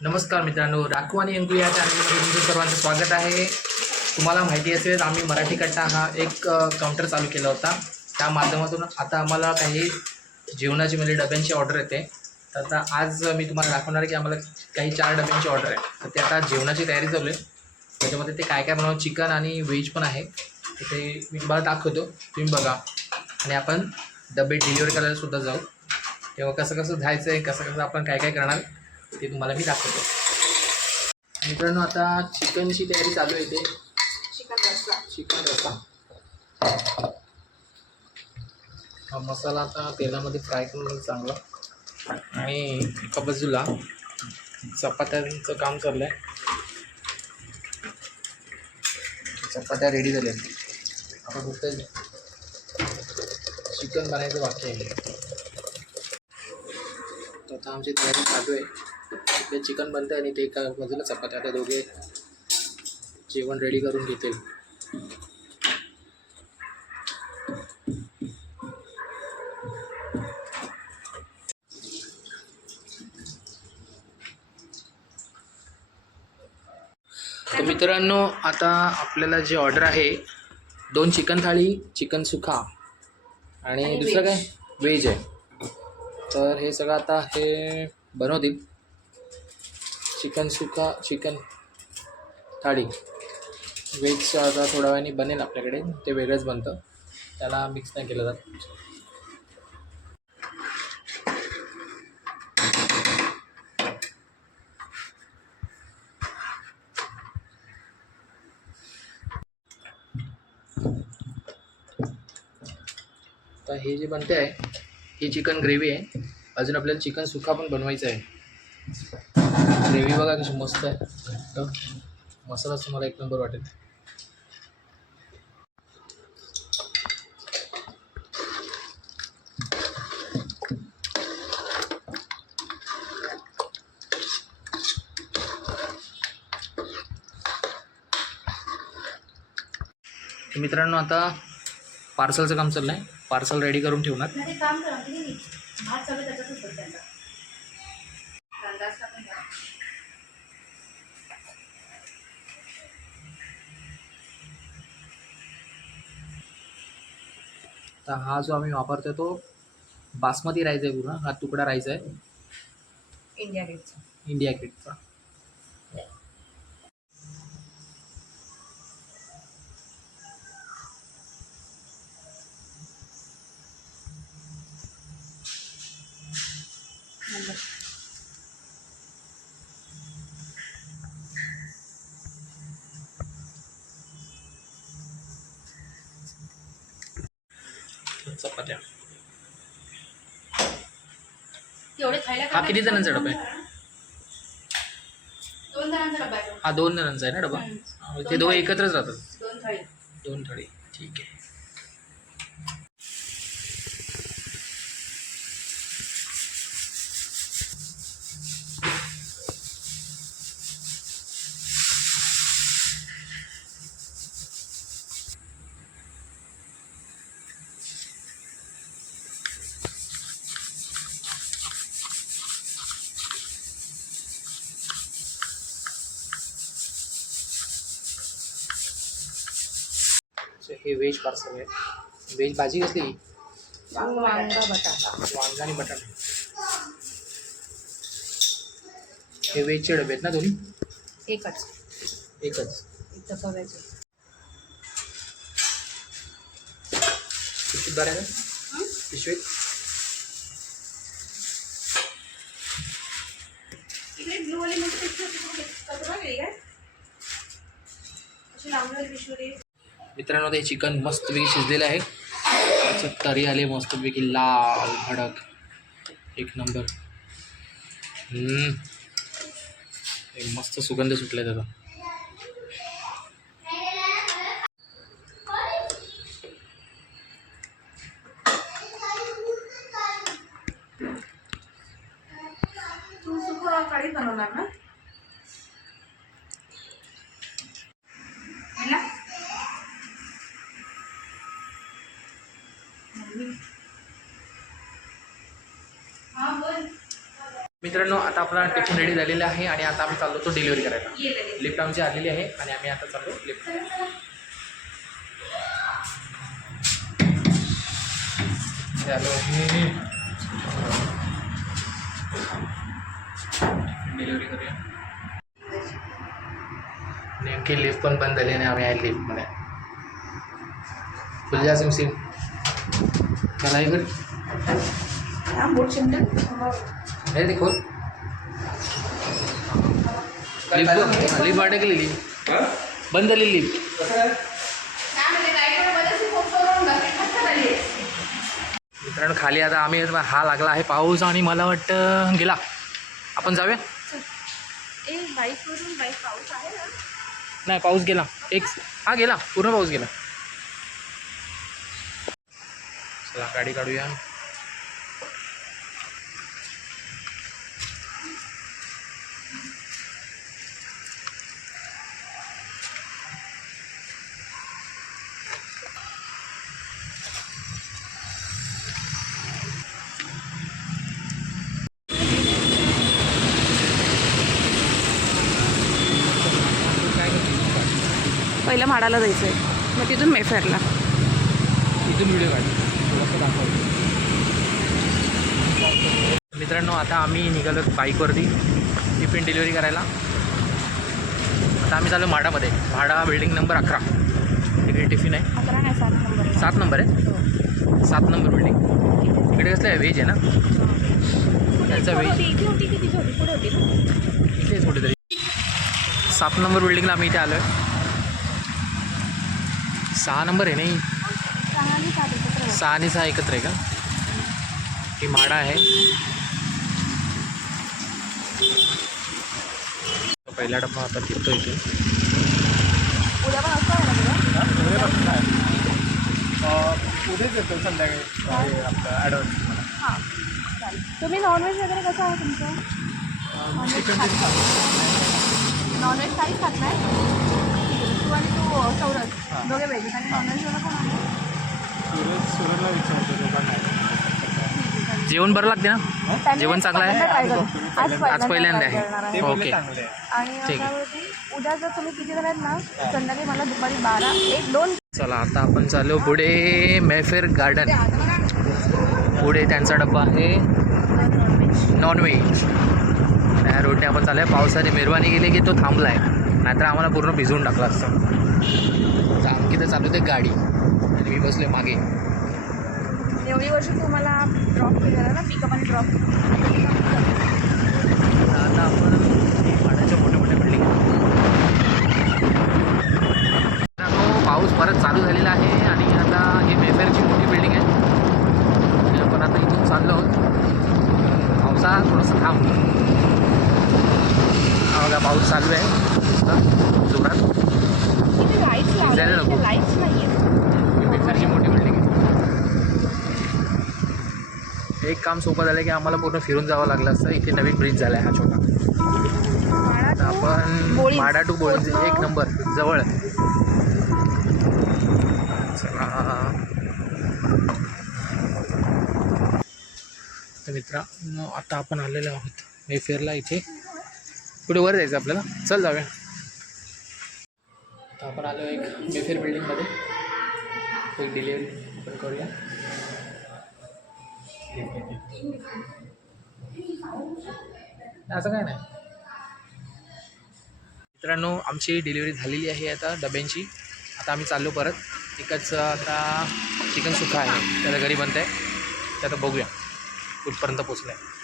नमस्कार मित्रांनो राखू आणि अंकू या चॅनलमध्ये तुमचं सर्वांचं स्वागत आहे. तुम्हाला माहिती असेल आम्ही मराठी कट्टा हा एक काउंटर चालू केला होता. त्या माध्यमातून आता आम्हाला काही जेवणाची म्हणजे डब्यांची ऑर्डर येते. तर आता आज मी तुम्हाला दाखवणार आहे की आम्हाला काही चार डब्यांची ऑर्डर आहे. तर ते आता जेवणाची तयारी चालू आहे. त्याच्यामध्ये ते काय काय बनवलं चिकन आणि व्हेज पण आहे. ते मी तुम्हाला दाखवतो. तुम्ही बघा. आणि आपण डबे डिलिव्हर करायला सुद्धा जाऊ. तेव्हा कसं कसं जायचं आहे कसं कसं आपण काय काय करणार ते तुम्हाला मी दाखवतो. मित्रांनो आता चिकनची तयारी चालू आहे ते चिकन रस्सा. चिकन रस्सा. हा मसाला आता तेलामध्ये फ्राय करून चांगला. आणि एका बाजूला चपात्यांचं काम चाललं आहे चपात्या रेडी झाल्या आहेत आता फक्त चिकन बनायचं बाकी आहे. आता आमची तयारी चालू आहे. ते चिकन बनतं आणि ते एका बाजूला चपात्या. आता दोघे जेवण रेडी करून घेतील. तर मित्रांनो आता आपल्याला जे ऑर्डर आहे दोन चिकन थाळी चिकन सुखा आणि दुसरं. काय? व्हेज आहे. तर हे सगळं आता हे बनवतील. चिकन सुका चिकन थाळी. व्हेजचं आता थोड्या वेळाने बनेल आपल्याकडे. ते वेगळंच बनतं. त्याला मिक्स नाही केलं जात. तर हे जे बनते आहे ही चिकन ग्रेव्ही आहे. अजून आपल्याला चिकन सुका पण बनवायचं आहे. ग्रेव्ही बघा कशी मस्त आहे. तर मसाला तुम्हाला एक नंबर वाटेल. मित्रांनो आता पार्सलचं काम चाललं आहे पार्सल रेडी करून ठेवणार. भात सगळं त्याच्यातच होतं त्याचा. कांदा टाकून. तर हा जो आम्ही वापरतो तो बासमती राईस आहे पूर्ण. हा तुकडा राईस आहे. इंडिया गेटचा. इंडिया किटचा चपात्या. हा किती जणांचा डबा आहे? हा दोन जणांचा आहे ना डबा? ते दोघं एकत्रच राहतात? दोन थाळी. दोन थाळी. ठीक आहे. हे व्हेज पार्सल आहे व्हेज भाजी कसली? वांगा बटाटा. वांगा आणि बटाटा. हे व्हेजचे डबे आहेत ना दोन्ही? एकच. एकच. एक तर कव्याचे पिशवीत भरायचं? पिशवीत? इकडे ब्लू वाली म्हणजे कचरा वेगळी काय? अशी लांबडी पिशवी. मित्रांनो ते चिकन मस्तपैकी शिजलेलं आहे. त्याचं तरी आले मस्तपैकी लाल भडक. एक नंबर. एक मस्त सुगंध सुटला त्याचा. तू कढी बनवणार ना? मित्रांनो आता आपला टिफिन रेडी झालेला आहे आणि आता आम्ही चाललो तो डिलिव्हरी करायला. लिफ्ट आमची आलेली आहे आणि आम्ही आता चाललो लिफ्ट डिलिव्हरी करूया. नेमकी लिफ्ट पण बंद झाली आणि आम्ही आहे लिफ्टमध्ये फुल जा सिम सिम चला इकडे. हा, बोट चिमटे. हे देखो लिफ्ट लिफ्ट अडकलेली बंद झालेली लिफ्ट. मित्रांनो खाली आता आम्ही हा लागला आहे पाऊस आणि मला वाटतं गेला. आपण जाऊया? ए बाईकवरून बाईक पाऊस आहे ना. नाही पाऊस गेला. एक हा गेला. पूर्ण पाऊस गेला. चला गाडी काढूया. पहिलं माडाला जायचं आहे मग तिथून मेफेअरला इथून व्हिडिओ काढ. मित्रांनो आता आम्ही निघालो बाईकवरती. टिफिन डिलिव्हरी करायला. आता आम्ही चालू माडामध्ये. म्हाडा बिल्डिंग नंबर अकरा. तिकडे टिफिन आहे. सात नंबर आहे. सात नंबर बिल्डिंग इकडे कसलं आहे? व्हेज आहे ना? त्यांचा व्हेज इथेच कुठेतरी. सात नंबर बिल्डिंगला आम्ही इथे आलो आहे सहा नंबर आहे नाही सहा आणि सहा एकत्र आहे का? ही माडा आहे. पहिला डब्बा आता तिथतो इथे उद्याच येतो संध्याकाळी. आपलं ॲडव्हान्स हाँ. तुम्ही नॉनव्हेज वगैरे कसं आहे तुमचं? नॉनव्हेज काहीच खात नाही? तू आणि तू अ, सौरभ. दोघे व्हेज आणि नॉनव्हेजवाला कोण आहे? सुरतला विचारतो लोकांना जेवण बरं लागते ना? जेवण चांगलं आहे? पहिल्यांदा try करू. आज आज पहिल्यांदा try करणार आहे. ओके. चांगले आहे. आणि ठीक आहे. उद्या जर तुम्ही किती जण आहेत ना संध्याकाळी मला दुपारी बारा एक दोन. चला आता आपण चालू पुढे मेफेर गार्डन. पुढे त्यांचा डब्बा आहे. नॉनव्हेज त्या रोडने आपण चालू आहे पावसाने मेहरबानी केली की तो थांबला आहे नाहीतर आम्हाला पूर्ण भिजवून टाकला असतं. आमकी तर चालू ते गाडी. आणि मी बसले मागे. एवढी वर्ष तुम्हाला ड्रॉप केलेला ना पिकअप आणि ड्रॉप आता आपण पाण्याच्या मोठ्या मोठ्या बिल्डिंग पाऊस परत चालू झालेला आहे आणि आता ही मेफेअरची मोठी बिल्डिंग आहे. आपण आता इथून चाललो आहोत. पावसा थोडंसं थांब बघा पाऊस चालू आहे. जोरात. नको. मोठी बिल्डिंग आहे. एक काम सोपं झालं की आम्हाला पूर्ण फिरून जावं लागलं असतं. इथे नवीन ब्रिज झाला आहे हा छोटा. आता आपण. माडा टू बोळी एक नंबर जवळ. चला. तर मित्रांनो आता आपण आलेलो आहोत मेफेअरला इथे. कुठे वर जायचं आपल्याला. चल जाऊया. आता आपण आलो एक मेफेअर बिल्डिंगमध्ये एक डिलिव्हरी आपण करूया. असं काय नाही. मित्रांनो आमची डिलिव्हरी झालेली आहे आता डब्यांची. आता आम्ही चाललो परत. एकच आता चिकन सुखा आहे. त्याला घरी बनतं आहे ते आता बघूया. कुठपर्यंत पोचलं आहे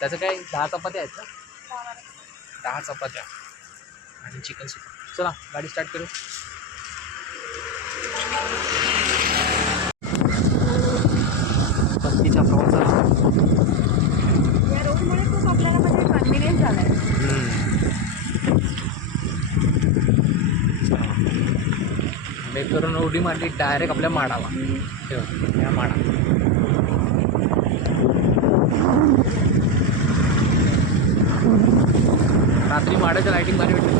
त्याचं काय दहा चपात्या आहेत ना दहा चपात्या आणि चिकन सुखा चला गाडी स्टार्ट करू. परतीच्या प्रवासाला या रोडमुळे खूप आपल्याला म्हणजे कन्व्हिनियन्स झाला आहे मेकरून उडी मारली डायरेक्ट आपल्या माडाला. ठेव या माडा. रात्री माडाच्या लाईटिंग भारी भेटते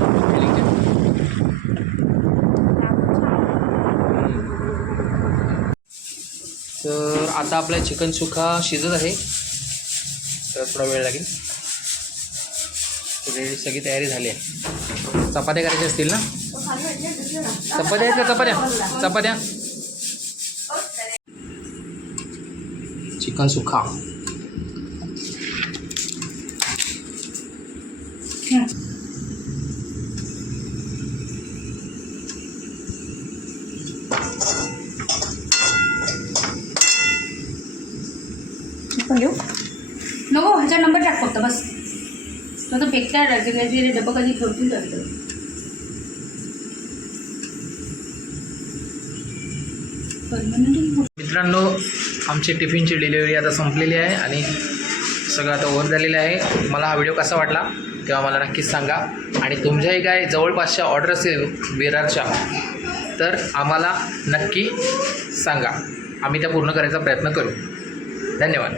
तर आता आपला चिकन सुखा शिजत आहे. तर थोडा वेळ लागेल. रेडी सगळी तयारी झाली आहे. चपात्या करायच्या असतील ना. चपात्या आहेत का? चपात्या. चपात्या. चिकन सुखा पण घेऊ नको ह्याचा नंबर टाक फक्त बस तो तर बेकार राजकीय डब्बा कधी मित्रांनो आमची टिफिनची डिलिव्हरी आता संपलेली आहे आणि सगळं आता ओव्हर झालेलं आहे. मला हा व्हिडिओ कसा वाटला तेव्हा मला नक्कीच सांगा. आणि तुमच्याही काय जवळपासच्या ऑर्डर असेल विरारच्या तर आम्हाला नक्की सांगा. आम्ही त्या पूर्ण करायचा प्रयत्न करू. धन्यवाद.